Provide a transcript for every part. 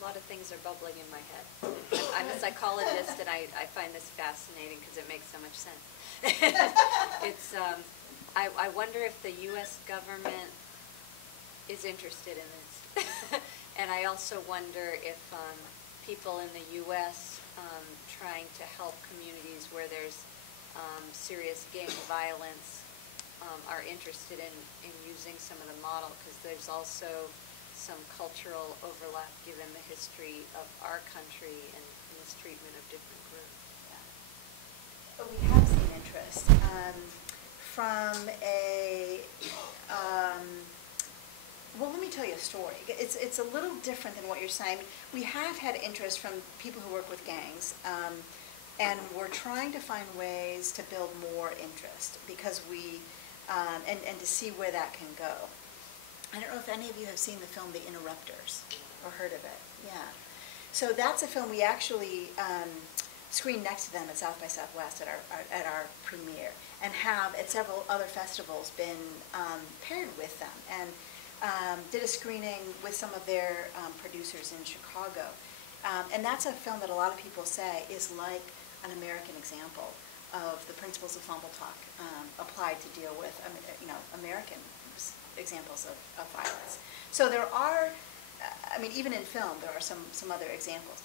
A lot of things are bubbling in my head. I'm a psychologist, and I find this fascinating because it makes so much sense. It's, I wonder if the U.S. government is interested in this. And I also wonder if people in the U.S. Trying to help communities where there's serious gang violence are interested in using some of the model, because there's also some cultural overlap given the history of our country and mistreatment of different groups. Yeah. But we have seen interest from a, well, let me tell you a story. It's a little different than what you're saying. We have had interest from people who work with gangs, and we're trying to find ways to build more interest because we, and to see where that can go. I don't know if any of you have seen the film The Interrupters or heard of it. Yeah. So that's a film we actually screened next to them at South by Southwest at our premiere, and have at several other festivals been paired with them, and did a screening with some of their producers in Chicago. And that's a film that a lot of people say is like an American example of the principles of Fambul Tok applied to deal with, American examples of violence. So there are, even in film, there are some other examples.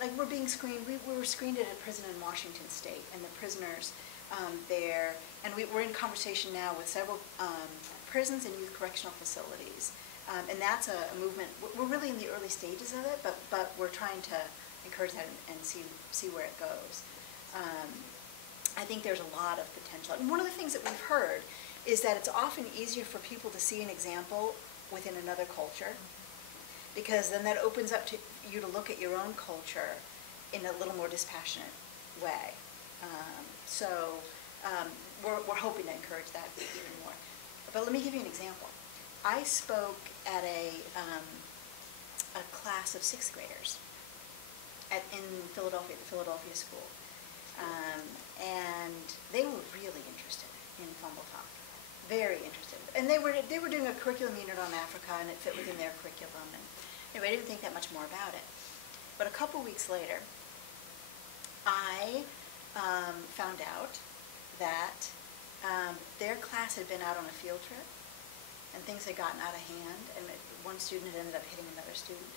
Like we're being screened, we were screened at a prison in Washington State, and the prisoners there, and we're in conversation now with several prisons and youth correctional facilities. And that's a movement, we're really in the early stages of it, but we're trying to encourage that and see where it goes. I think there's a lot of potential. And one of the things that we've heard is that it's often easier for people to see an example within another culture, because then that opens up to you to look at your own culture in a little more dispassionate way. We're hoping to encourage that even more. But let me give you an example. I spoke at a class of 6th graders in Philadelphia, the Philadelphia school. And they were really interested in Fambul Tok, very interested. And they were doing a curriculum unit on Africa, and it fit within their curriculum. And anyway, I didn't think that much more about it. But a couple weeks later, I found out that their class had been out on a field trip, and things had gotten out of hand, and one student had ended up hitting another student.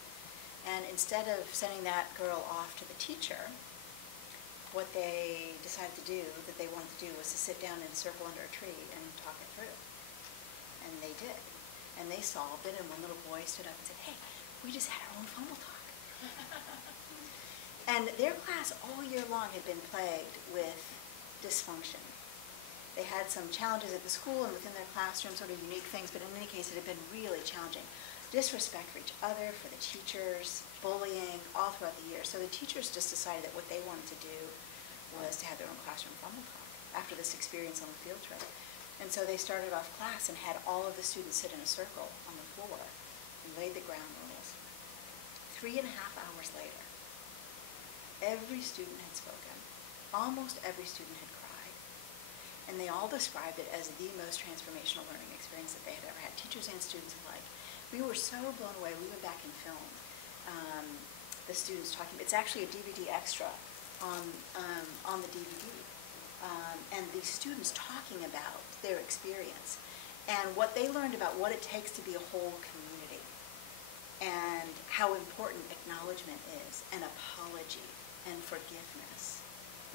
And instead of sending that girl off to the teacher, what they decided to do, that they wanted to do, was to sit down and circle under a tree and talk it through. And they did. And they solved it, and one little boy stood up and said, "Hey, we just had our own Fambul Tok." And their class all year long had been plagued with dysfunction. They had some challenges at the school and within their classroom, sort of unique things, but in any case, it had been really challenging. Disrespect for each other, for the teachers, bullying, all throughout the year. So the teachers just decided that what they wanted to do was to have their own classroom Fambul Tok after this experience on the field trip. And so they started off class and had all of the students sit in a circle on the floor and laid the ground rules. 3.5 hours later, every student had spoken. Almost every student had cried. And they all described it as the most transformational learning experience that they had ever had, teachers and students alike. We were so blown away. We went back and filmed the students talking. It's actually a DVD extra on the DVD. And the students talking about their experience and what they learned about what it takes to be a whole community, and how important acknowledgement is, and apology, and forgiveness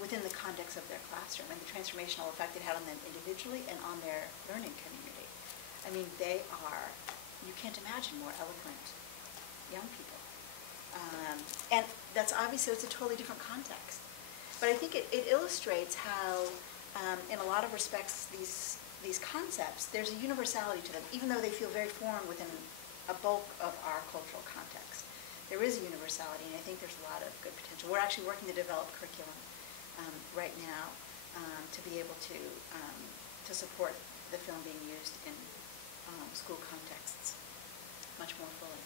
within the context of their classroom, and the transformational effect it had on them individually and on their learning community. I mean, they are, you can't imagine more eloquent young people. And that's obviously, it's a totally different context. But I think it illustrates how, in a lot of respects, these concepts, there's a universality to them, even though they feel very foreign within a bulk of our cultural context. There is a universality, and I think there's a lot of good potential. We're actually working to develop curriculum right now to be able to support the film being used in school contexts much more fully.